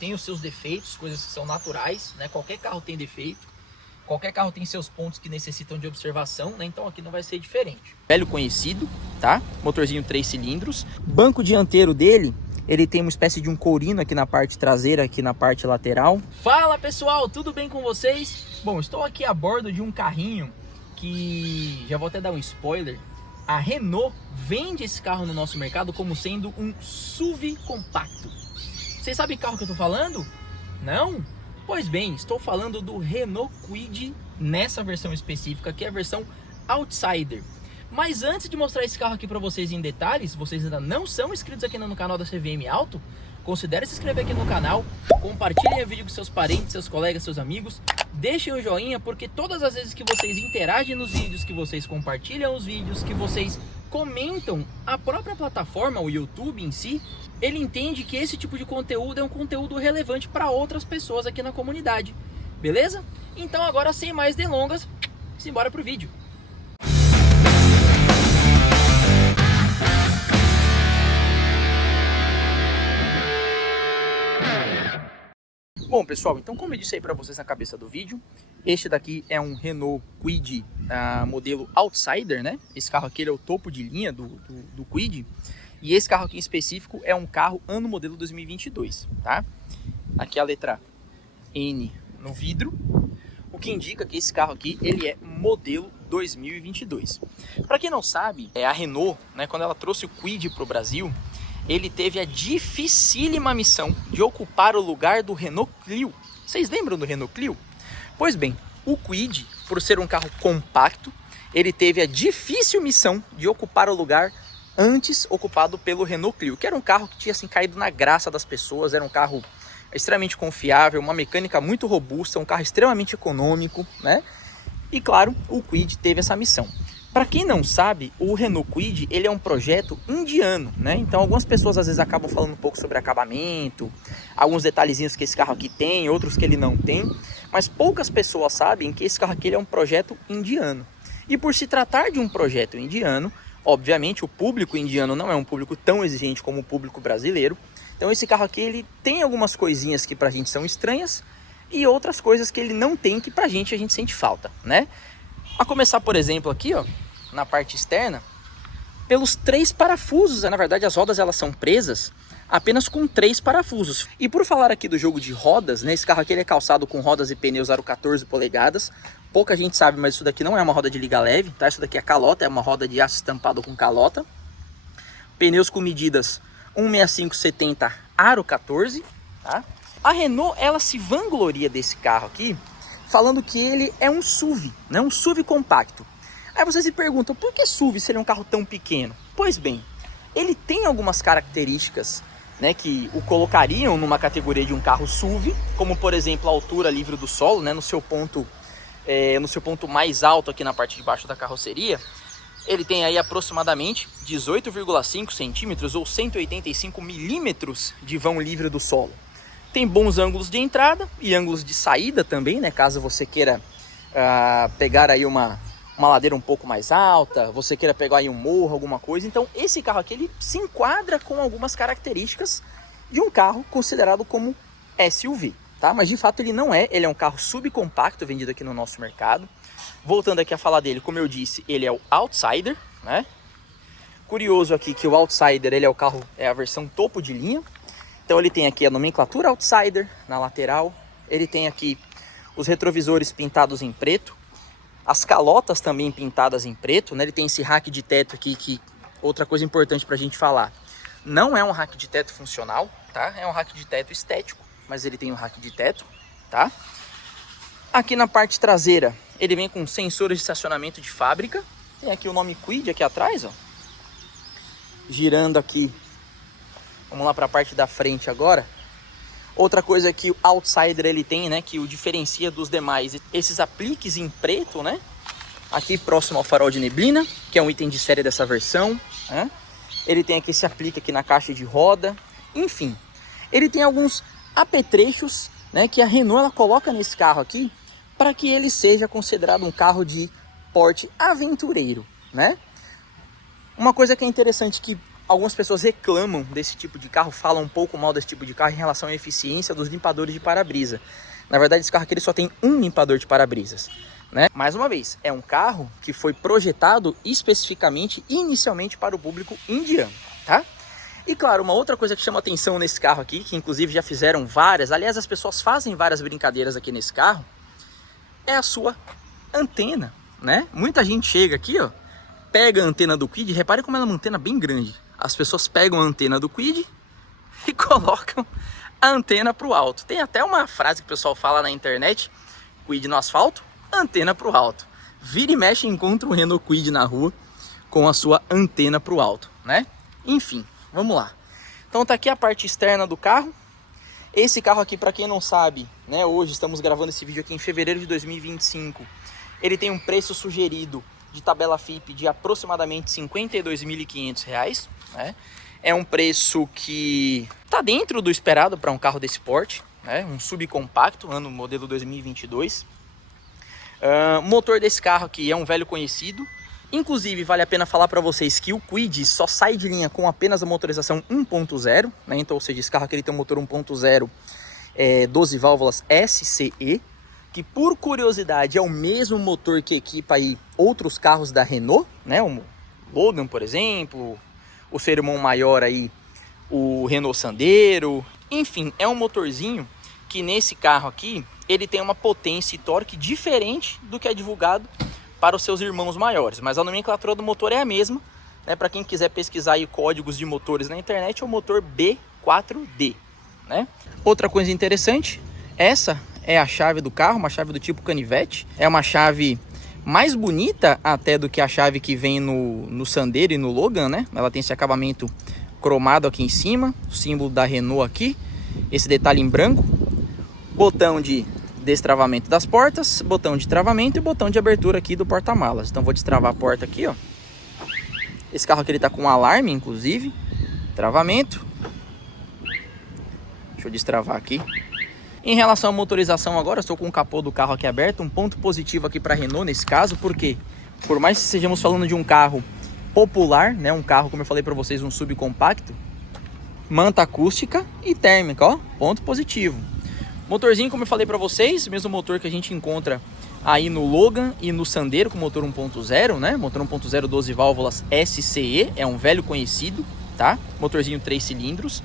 tem os seus defeitos, coisas que são naturais, né? Qualquer carro tem defeito, qualquer carro tem seus pontos que necessitam de observação, né? Então aqui não vai ser diferente. Velho conhecido, tá? Motorzinho 3 cilindros. Banco dianteiro dele, ele tem uma espécie de um courino aqui na parte traseira, aqui na parte lateral. Fala pessoal, tudo bem com vocês? Bom, estou aqui a bordo de um carrinho que, já vou até dar um spoiler, a Renault vende esse carro no nosso mercado como sendo um SUV compacto. Vocês sabem que carro que eu estou falando? Não? Pois bem, estou falando do Renault Kwid nessa versão específica, que é a versão Outsider. Mas antes de mostrar esse carro aqui para vocês em detalhes, vocês ainda não são inscritos aqui no canal da CVM Auto? Considere se inscrever aqui no canal, compartilhem o vídeo com seus parentes, seus colegas, seus amigos, deixem o joinha, porque todas as vezes que vocês interagem nos vídeos, que vocês compartilham os vídeos, que vocês comentam, a própria plataforma, o YouTube em si, ele entende que esse tipo de conteúdo é um conteúdo relevante para outras pessoas aqui na comunidade, beleza? Então agora, sem mais delongas, simbora pro vídeo. Bom pessoal, então como eu disse aí para vocês na cabeça do vídeo, este daqui é um Renault Kwid modelo Outsider, né? Esse carro aqui ele é o topo de linha do Kwid. E esse carro aqui em específico é um carro ano modelo 2022, tá? Aqui a letra N no vidro, o que indica que esse carro aqui ele é modelo 2022. Para quem não sabe, a Renault, né, quando ela trouxe o Kwid para o Brasil, ele teve a dificílima missão de ocupar o lugar do Renault Clio. Vocês lembram do Renault Clio? Pois bem, o Kwid, por ser um carro compacto, ele teve a difícil missão de ocupar o lugar antes ocupado pelo Renault Clio, que era um carro que tinha assim, caído na graça das pessoas, era um carro extremamente confiável, uma mecânica muito robusta, um carro extremamente econômico, né? E claro, o Kwid teve essa missão. Para quem não sabe, o Renault Kwid ele é um projeto indiano, né? Então algumas pessoas às vezes acabam falando um pouco sobre acabamento, alguns detalhezinhos que esse carro aqui tem, outros que ele não tem, mas poucas pessoas sabem que esse carro aqui ele é um projeto indiano. E por se tratar de um projeto indiano, obviamente o público indiano não é um público tão exigente como o público brasileiro. Então esse carro aqui ele tem algumas coisinhas que pra gente são estranhas e outras coisas que ele não tem que pra gente a gente sente falta, né? A começar, por exemplo, aqui, ó, na parte externa, pelos 3 parafusos. Na verdade, as rodas elas são presas apenas com 3 parafusos. E por falar aqui do jogo de rodas, né, esse carro aqui ele é calçado com rodas e pneus aro 14 polegadas. Pouca gente sabe, mas isso daqui não é uma roda de liga leve, tá? Isso daqui é calota, é uma roda de aço estampado com calota. Pneus com medidas 165/70 aro 14, tá? A Renault, ela se vangloria desse carro aqui, falando que ele é um SUV, né? Um SUV compacto. Aí vocês se perguntam, por que SUV se ele é um carro tão pequeno? Pois bem, ele tem algumas características, né, que o colocariam numa categoria de um carro SUV, como por exemplo a altura livre do solo, né, no seu ponto mais alto aqui na parte de baixo da carroceria. Ele tem aí aproximadamente 18,5 centímetros ou 185 milímetros de vão livre do solo. Tem bons ângulos de entrada e ângulos de saída também, né? Caso você queira pegar aí uma ladeira um pouco mais alta, você queira pegar aí um morro, alguma coisa. Então esse carro aqui ele se enquadra com algumas características de um carro considerado como SUV, tá? Mas de fato ele não é, ele é um carro subcompacto vendido aqui no nosso mercado. Voltando aqui a falar dele, como eu disse, ele é o Outsider, né? Curioso aqui que o Outsider ele é o carro, é a versão topo de linha. Então ele tem aqui a nomenclatura Outsider na lateral, ele tem aqui os retrovisores pintados em preto, as calotas também pintadas em preto, né? Ele tem esse rack de teto aqui, que outra coisa importante para a gente falar, não é um rack de teto funcional, tá? É um rack de teto estético, mas ele tem um rack de teto, tá? Aqui na parte traseira ele vem com sensores de estacionamento de fábrica, tem aqui o nome Kwid aqui atrás, ó, girando aqui. Vamos lá para a parte da frente agora. Outra coisa que o Outsider ele tem, né, que o diferencia dos demais, esses apliques em preto, né? Aqui próximo ao farol de neblina, que é um item de série dessa versão, né? Ele tem aqui esse aplique aqui na caixa de roda, enfim. Ele tem alguns apetrechos, né, que a Renault ela coloca nesse carro aqui para que ele seja considerado um carro de porte aventureiro, né? Uma coisa que é interessante que Algumas pessoas reclamam desse tipo de carro, falam um pouco mal desse tipo de carro em relação à eficiência dos limpadores de para-brisa. Na verdade, esse carro aqui ele só tem um limpador de para-brisas, né? Mais uma vez, é um carro que foi projetado especificamente, inicialmente para o público indiano, tá? E claro, uma outra coisa que chama atenção nesse carro aqui, que inclusive já fizeram várias, aliás, as pessoas fazem várias brincadeiras aqui nesse carro, é a sua antena, né? Muita gente chega aqui, ó, pega a antena do Kwid, repare como ela é uma antena bem grande. As pessoas pegam a antena do Kwid e colocam a antena para o alto. Tem até uma frase que o pessoal fala na internet, Kwid no asfalto, antena para o alto. Vira e mexe e encontra um Renault Kwid na rua com a sua antena para o alto, né? Enfim, vamos lá. Então tá aqui a parte externa do carro. Esse carro aqui, para quem não sabe, né, hoje estamos gravando esse vídeo aqui em fevereiro de 2025. Ele tem um preço sugerido de tabela FIPE de aproximadamente R$ 52.500, né? É um preço que está dentro do esperado para um carro desse porte, né? Um subcompacto, ano modelo 2022. O motor desse carro aqui é um velho conhecido. Inclusive, vale a pena falar para vocês que o Kwid só sai de linha com apenas a motorização 1.0, né? Então, ou seja, esse carro aqui ele tem um motor 1.0, 12 válvulas SCE, que por curiosidade é o mesmo motor que equipa aí outros carros da Renault, né? O Logan, por exemplo, o seu irmão maior aí, o Renault Sandero. Enfim, é um motorzinho que nesse carro aqui, ele tem uma potência e torque diferente do que é divulgado para os seus irmãos maiores. Mas a nomenclatura do motor é a mesma, né? Para quem quiser pesquisar aí códigos de motores na internet, é o motor B4D, né? Outra coisa interessante, essa é a chave do carro, uma chave do tipo canivete. É uma chave mais bonita até do que a chave que vem no Sandero e no Logan, né? Ela tem esse acabamento cromado aqui em cima, o símbolo da Renault aqui, esse detalhe em branco, botão de destravamento das portas, botão de travamento e botão de abertura aqui do porta-malas. Então vou destravar a porta aqui, ó. Esse carro aqui ele tá com um alarme, inclusive, travamento. Deixa eu destravar aqui. Em relação à motorização agora, estou com o capô do carro aqui aberto, um ponto positivo aqui para a Renault nesse caso, porque por mais que estejamos falando de um carro popular, né, um carro, como eu falei para vocês, um subcompacto, manta acústica e térmica, ó, ponto positivo. Motorzinho, como eu falei para vocês, mesmo motor que a gente encontra aí no Logan e no Sandero com motor 1.0, né, motor 1.0 12 válvulas SCE, é um velho conhecido, tá, motorzinho 3 cilindros.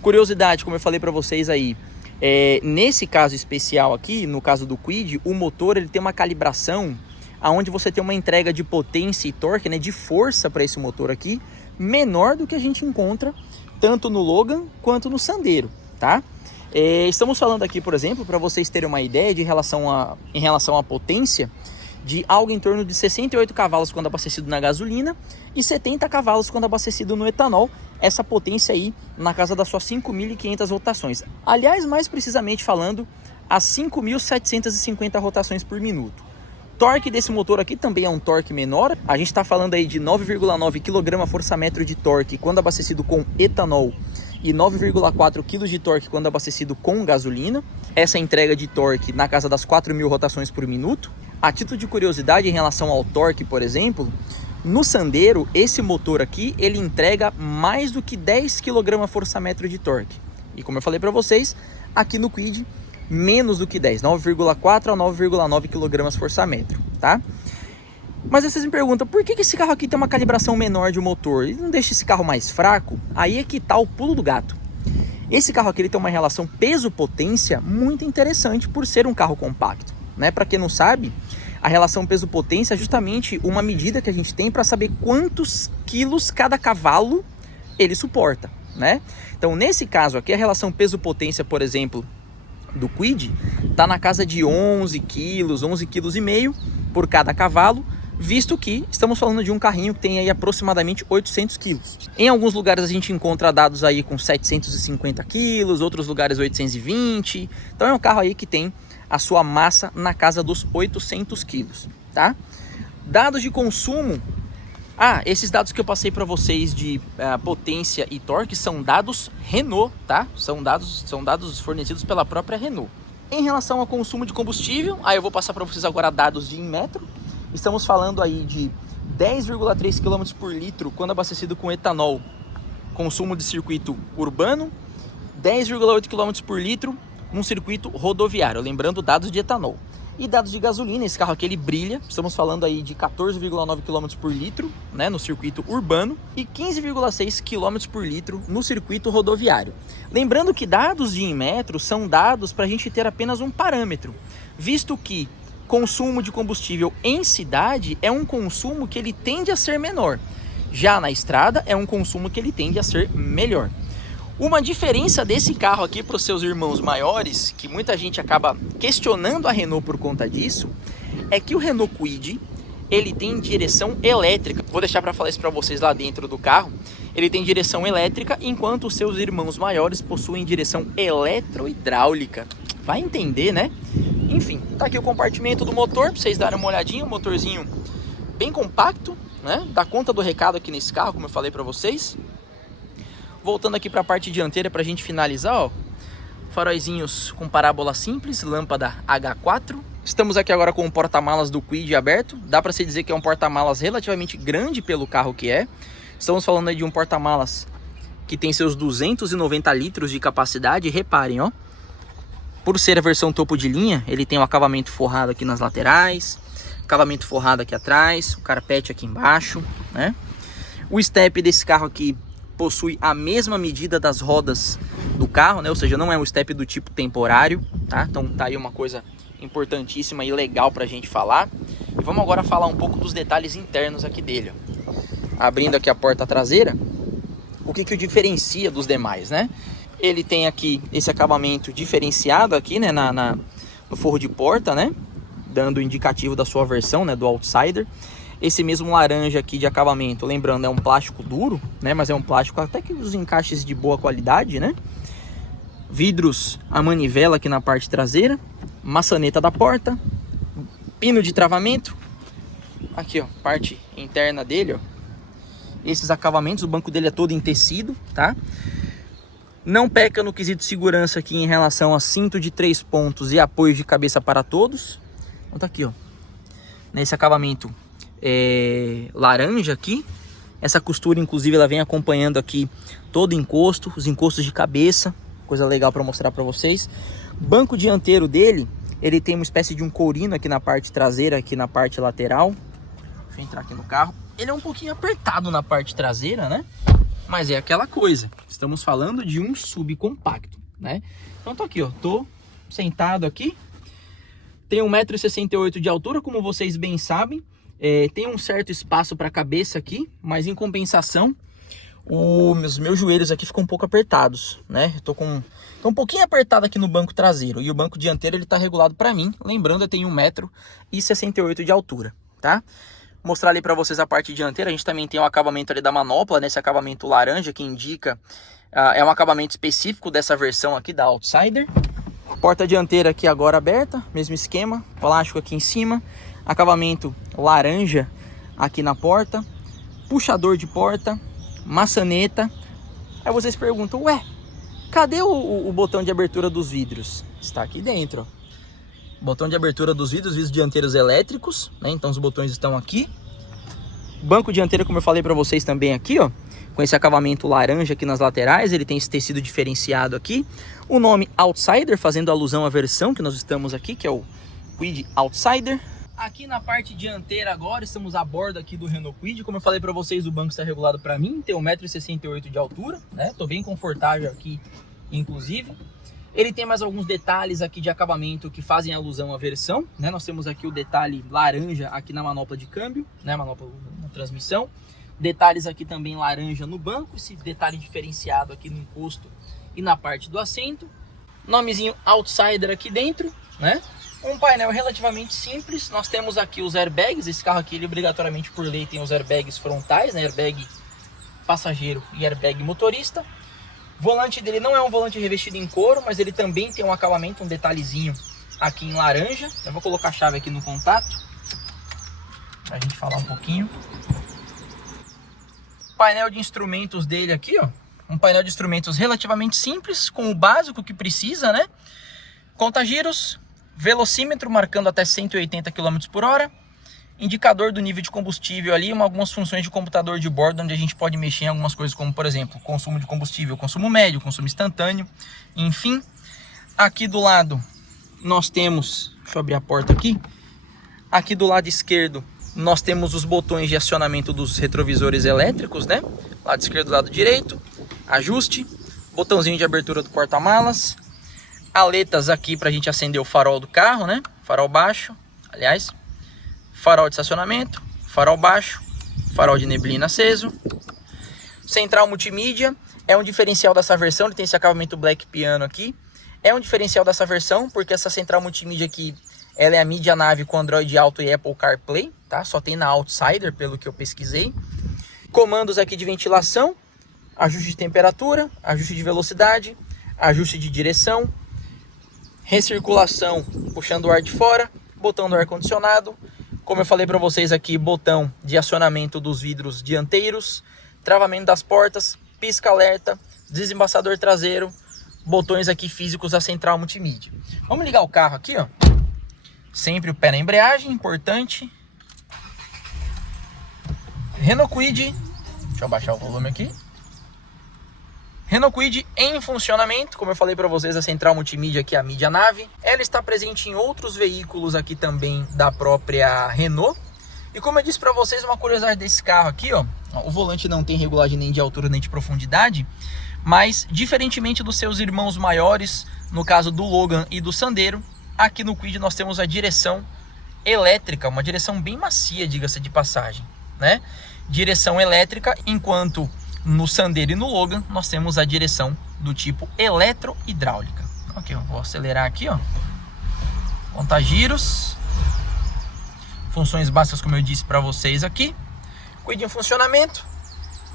Curiosidade, como eu falei para vocês aí, nesse caso especial aqui, no caso do Kwid, o motor ele tem uma calibração aonde você tem uma entrega de potência e torque, né, de força para esse motor aqui, menor do que a gente encontra tanto no Logan quanto no Sandero, tá? Estamos falando aqui, por exemplo, para vocês terem uma ideia em relação à potência, de algo em torno de 68 cavalos quando abastecido na gasolina e 70 cavalos quando abastecido no etanol. Essa potência aí na casa das suas 5.500 rotações. Aliás, mais precisamente falando, as 5.750 rotações por minuto. Torque desse motor aqui também é um torque menor. A gente está falando aí de 9,9 kgfm de torque quando abastecido com etanol e 9,4 kg de torque quando abastecido com gasolina. Essa entrega de torque na casa das 4.000 rotações por minuto. A título de curiosidade em relação ao torque, por exemplo, no Sandero, esse motor aqui, ele entrega mais do que 10 kgfm de torque. E como eu falei para vocês, aqui no Kwid, menos do que 10, 9,4 a 9,9 kgfm, tá? Mas aí vocês me perguntam, por que esse carro aqui tem uma calibração menor de motor? Ele não deixa esse carro mais fraco? Aí é que tá o pulo do gato. Esse carro aqui ele tem uma relação peso-potência muito interessante por ser um carro compacto, né? Para quem não sabe, a relação peso-potência é justamente uma medida que a gente tem para saber quantos quilos cada cavalo ele suporta, né? Então, nesse caso aqui, a relação peso-potência, por exemplo, do Kwid, está na casa de 11 quilos, 11,5 kg por cada cavalo, visto que estamos falando de um carrinho que tem aí aproximadamente 800 quilos. Em alguns lugares a gente encontra dados aí com 750 quilos, outros lugares 820, então é um carro aí que tem a sua massa na casa dos 800 quilos, tá? Dados de consumo. Esses dados que eu passei para vocês de potência e torque são dados Renault, tá? São dados fornecidos pela própria Renault. Em relação ao consumo de combustível, eu vou passar para vocês agora dados de Inmetro. Estamos falando aí de 10,3 km por litro quando abastecido com etanol consumo de circuito urbano, 10,8 km por litro num circuito rodoviário, lembrando dados de etanol. E dados de gasolina, esse carro aqui ele brilha, estamos falando aí de 14,9 km por litro, né, no circuito urbano e 15,6 km por litro no circuito rodoviário. Lembrando que dados de Inmetro são dados para a gente ter apenas um parâmetro, visto que consumo de combustível em cidade é um consumo que ele tende a ser menor, já na estrada é um consumo que ele tende a ser melhor. Uma diferença desse carro aqui para os seus irmãos maiores, que muita gente acaba questionando a Renault por conta disso, é que o Renault Kwid, ele tem direção elétrica. Vou deixar para falar isso para vocês lá dentro do carro. Ele tem direção elétrica, enquanto os seus irmãos maiores possuem direção eletrohidráulica. Vai entender, né? Enfim, tá aqui o compartimento do motor, para vocês darem uma olhadinha. Um motorzinho bem compacto, né? Dá conta do recado aqui nesse carro, como eu falei para vocês. Voltando aqui para a parte dianteira para a gente finalizar, ó, faróizinhos com parábola simples, lâmpada H4. Estamos aqui agora com o porta-malas do Kwid aberto. Dá para se dizer que é um porta-malas relativamente grande pelo carro que é. Estamos falando aí de um porta-malas que tem seus 290 litros de capacidade. Reparem, ó, por ser a versão topo de linha, ele tem um acabamento forrado aqui nas laterais, acabamento forrado aqui atrás, o carpete aqui embaixo, né? O step desse carro aqui possui a mesma medida das rodas do carro, né? Ou seja, não é um step do tipo temporário, tá? Então tá aí uma coisa importantíssima e legal pra gente falar. E vamos agora falar um pouco dos detalhes internos aqui dele, ó. Abrindo aqui a porta traseira, o que o diferencia dos demais, né? Ele tem aqui esse acabamento diferenciado aqui, né? No forro de porta, né? Dando o indicativo da sua versão, né? Do Outsider. Esse mesmo laranja aqui de acabamento, lembrando, é um plástico duro, né? Mas é um plástico até que os encaixes de boa qualidade, né? Vidros a manivela aqui na parte traseira, maçaneta da porta, pino de travamento. Aqui, ó, parte interna dele, ó. Esses acabamentos, o banco dele é todo em tecido, tá? Não peca no quesito segurança aqui em relação a cinto de 3 pontos e apoio de cabeça para todos. Então tá aqui, ó, nesse acabamento laranja aqui. Essa costura inclusive ela vem acompanhando aqui todo o encosto, os encostos de cabeça, coisa legal para mostrar para vocês. Banco dianteiro dele, ele tem uma espécie de um courino aqui na parte traseira, aqui na parte lateral. Deixa eu entrar aqui no carro. Ele é um pouquinho apertado na parte traseira, né? Mas é aquela coisa, estamos falando de um subcompacto, né? Então tô aqui, ó, tô sentado aqui. Tem 1,68 m de altura, como vocês bem sabem. Tem um certo espaço para a cabeça aqui, mas em compensação, os meus joelhos aqui ficam um pouco apertados, né? Tô um pouquinho apertado aqui no banco traseiro, e o banco dianteiro ele tá regulado para mim, lembrando, eu tenho 1,68 m de altura, tá? Vou mostrar ali para vocês a parte dianteira. A gente também tem o acabamento ali da manopla, nesse acabamento laranja que indica, é um acabamento específico dessa versão aqui da Outsider. Porta dianteira aqui agora aberta, mesmo esquema, plástico aqui em cima, acabamento laranja aqui na porta, puxador de porta, maçaneta. Aí vocês perguntam, ué, cadê o botão de abertura dos vidros? Está aqui dentro, ó. Botão de abertura dos vidros dianteiros elétricos, né? Então os botões estão aqui. Banco dianteiro, como eu falei para vocês também aqui, ó, com esse acabamento laranja aqui nas laterais, ele tem esse tecido diferenciado aqui. O nome Outsider, fazendo alusão à versão que nós estamos aqui, que é o Kwid Outsider. Aqui na parte dianteira agora, estamos a bordo aqui do Renault Kwid. Como eu falei para vocês, o banco está regulado para mim, tem 1,68 m de altura, né? Tô bem confortável aqui, inclusive. Ele tem mais alguns detalhes aqui de acabamento que fazem alusão à versão, né? Nós temos aqui o detalhe laranja aqui na manopla de câmbio, né? Manopla na transmissão. Detalhes aqui também laranja no banco, esse detalhe diferenciado aqui no encosto e na parte do assento. Nomezinho Outsider aqui dentro, né? Um painel relativamente simples. Nós temos aqui os airbags. Esse carro aqui, ele obrigatoriamente por lei tem os airbags frontais, né? Airbag passageiro e airbag motorista. O volante dele não é um volante revestido em couro, mas ele também tem um acabamento, um detalhezinho aqui em laranja. Eu vou colocar a chave aqui no contato pra gente falar um pouquinho. Painel de instrumentos dele aqui, ó. Um painel de instrumentos relativamente simples, com o básico que precisa, né? Conta-giros, velocímetro marcando até 180 km por hora. indicador do nível de combustível ali, algumas funções de computador de bordo, onde a gente pode mexer em algumas coisas como, por exemplo, consumo de combustível, consumo médio, consumo instantâneo, enfim. Aqui do lado nós temos, deixa eu abrir a porta aqui do lado esquerdo nós temos os botões de acionamento dos retrovisores elétricos, né? Lado esquerdo, lado direito, ajuste, botãozinho de abertura do porta-malas, aletas aqui para a gente acender o farol do carro, né? Farol baixo, aliás, farol de estacionamento, farol baixo, farol de neblina aceso, central multimídia, é um diferencial dessa versão, ele tem esse acabamento Black Piano aqui, é um diferencial dessa versão porque essa central multimídia aqui, ela é a mídia nave com Android Auto e Apple CarPlay, tá? Só tem na Outsider, pelo que eu pesquisei. Comandos aqui de ventilação, ajuste de temperatura, ajuste de velocidade, ajuste de direção, recirculação puxando o ar de fora, botão do ar-condicionado, como eu falei para vocês aqui, botão de acionamento dos vidros dianteiros, travamento das portas, pisca-alerta, desembaçador traseiro, botões aqui físicos da central multimídia. Vamos ligar o carro aqui, ó. Sempre o pé na embreagem, importante. Renault Kwid, deixa eu baixar o volume aqui. Renault Kwid em funcionamento, como eu falei para vocês, a central multimídia aqui, a mídia nave. Ela está presente em outros veículos aqui também da própria Renault. E como eu disse para vocês, uma curiosidade desse carro aqui, ó, o volante não tem regulagem nem de altura nem de profundidade, mas diferentemente dos seus irmãos maiores, no caso do Logan e do Sandero, aqui no Kwid nós temos a direção elétrica, uma direção bem macia, diga-se de passagem, né? Direção elétrica, enquanto no Sandero e no Logan nós temos a direção do tipo eletrohidráulica. Ok, eu vou acelerar aqui, ó. Contar giros. Funções básicas, como eu disse para vocês aqui. Kwid em funcionamento.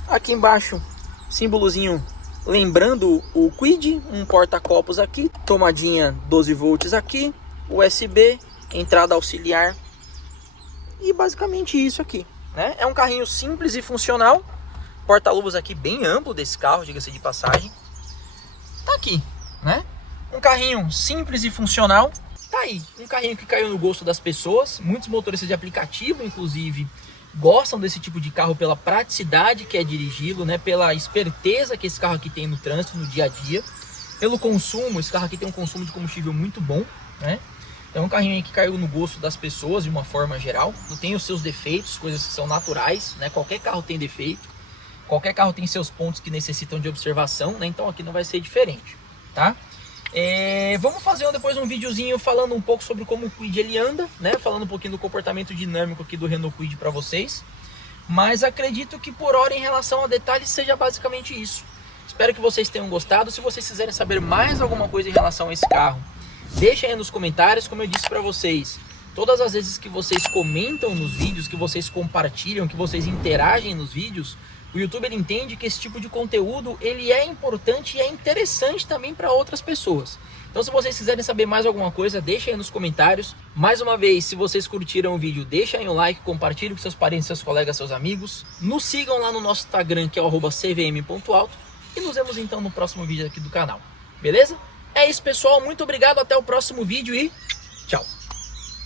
Aqui embaixo, símbolozinho lembrando o Kwid, um porta-copos aqui, tomadinha 12 volts aqui, USB, entrada auxiliar e basicamente isso aqui, né? É um carrinho simples e funcional, porta-luvas aqui bem amplo desse carro, diga-se de passagem. Tá aqui, né? Um carrinho simples e funcional, tá aí, um carrinho que caiu no gosto das pessoas, muitos motoristas de aplicativo, inclusive, gostam desse tipo de carro pela praticidade que é dirigi-lo, né? Pela esperteza que esse carro aqui tem no trânsito, no dia a dia. Pelo consumo, esse carro aqui tem um consumo de combustível muito bom, né? É um carrinho aí que caiu no gosto das pessoas de uma forma geral. Não tem os seus defeitos, coisas que são naturais, né? Qualquer carro tem defeito. Qualquer carro tem seus pontos que necessitam de observação, né? Então aqui não vai ser diferente, tá? Vamos fazer depois um videozinho falando um pouco sobre como o Kwid ele anda, né? Falando um pouquinho do comportamento dinâmico aqui do Renault Kwid para vocês. Mas acredito que por hora, em relação a detalhes, seja basicamente isso. Espero que vocês tenham gostado. Se vocês quiserem saber mais alguma coisa em relação a esse carro, deixem aí nos comentários. Como eu disse para vocês, todas as vezes que vocês comentam nos vídeos, que vocês compartilham, que vocês interagem nos vídeos, o YouTube ele entende que esse tipo de conteúdo ele é importante e é interessante também para outras pessoas. Então se vocês quiserem saber mais alguma coisa, deixem aí nos comentários. Mais uma vez, se vocês curtiram o vídeo, deixem aí o like, compartilhem com seus parentes, seus colegas, seus amigos. Nos sigam lá no nosso Instagram, que é o @cvm.auto. E nos vemos então no próximo vídeo aqui do canal. Beleza? É isso, pessoal. Muito obrigado. Até o próximo vídeo e tchau.